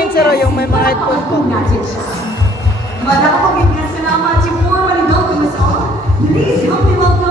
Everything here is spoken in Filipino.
ngayon, sir, oh, yung may mga headphone po. Madakapagin ka salamat si Forman Adult Mas On. Please help me welcome